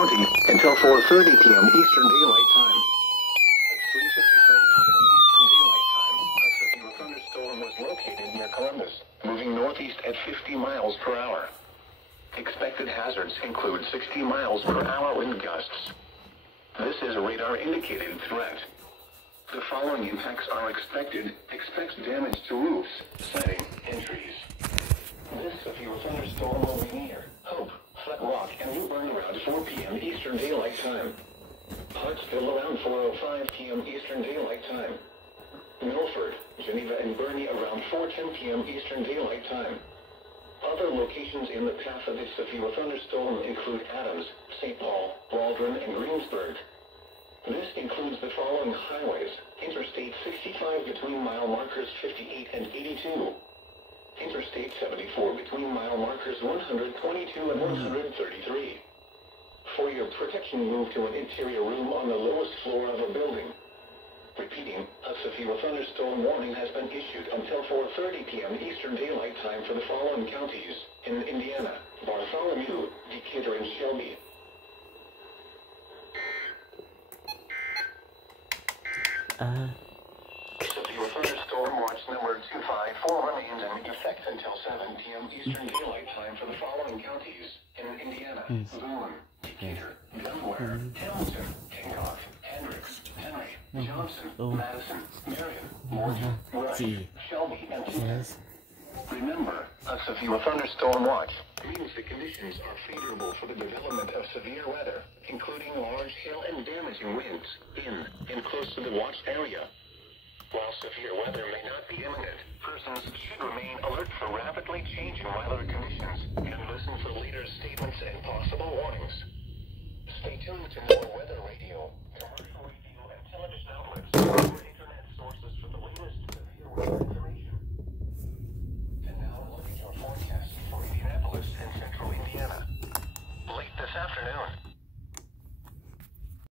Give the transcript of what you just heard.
County until 4:30 p.m. Eastern Daylight Time. At 3:53 p.m. Eastern Daylight Time, a severe thunderstorm was located near Columbus, moving northeast at 50 miles per hour. Expected hazards include 60 miles per hour wind gusts. This is a radar-indicated threat. The following impacts are expected. Expect damage to roofs, siding, and trees. This severe thunderstorm will be near Hope, Flat Rock, and New Bern around 4 p.m. Eastern Daylight Time. Hartsville around 4:05 p.m. Eastern Daylight Time. Milford, Geneva, and Bernie around 4:10 p.m. Eastern Daylight Time. Other locations in the path of this severe thunderstorm include Adams, St. Paul, Waldron, and Greensburg. This includes the following highways: Interstate 65 between mile markers 58 and 82. Interstate 74 between mile markers 122 and 133. For your protection, move to an interior room on the lowest floor of a building. Repeating, a severe thunderstorm warning has been issued until 4:30 p.m. Eastern Daylight Time for the following counties in Indiana: Bartholomew, Decatur, and Shelby. Severe thunderstorm watch number 254 remains in effect until 7 p.m. Eastern Daylight Time for the following counties in Indiana: Boone, Decatur, Delaware, Hamilton, Hancock, Hendricks, Henry, Johnson, Madison, Marion, Morgan, Rush, Shelby, and Smith. Remember, a severe thunderstorm watch means the conditions are favorable for the development of severe weather, including large hail and damaging winds in and close to the watched area. While severe weather may not be imminent, persons should remain alert for rapidly changing weather conditions and listen for leaders' statements and possible warnings. Stay tuned to NOAA Weather Radio, commercial radio, and television outlets, or internet sources for the latest severe weather information. And now look at your forecast for Indianapolis and central Indiana. Late this afternoon,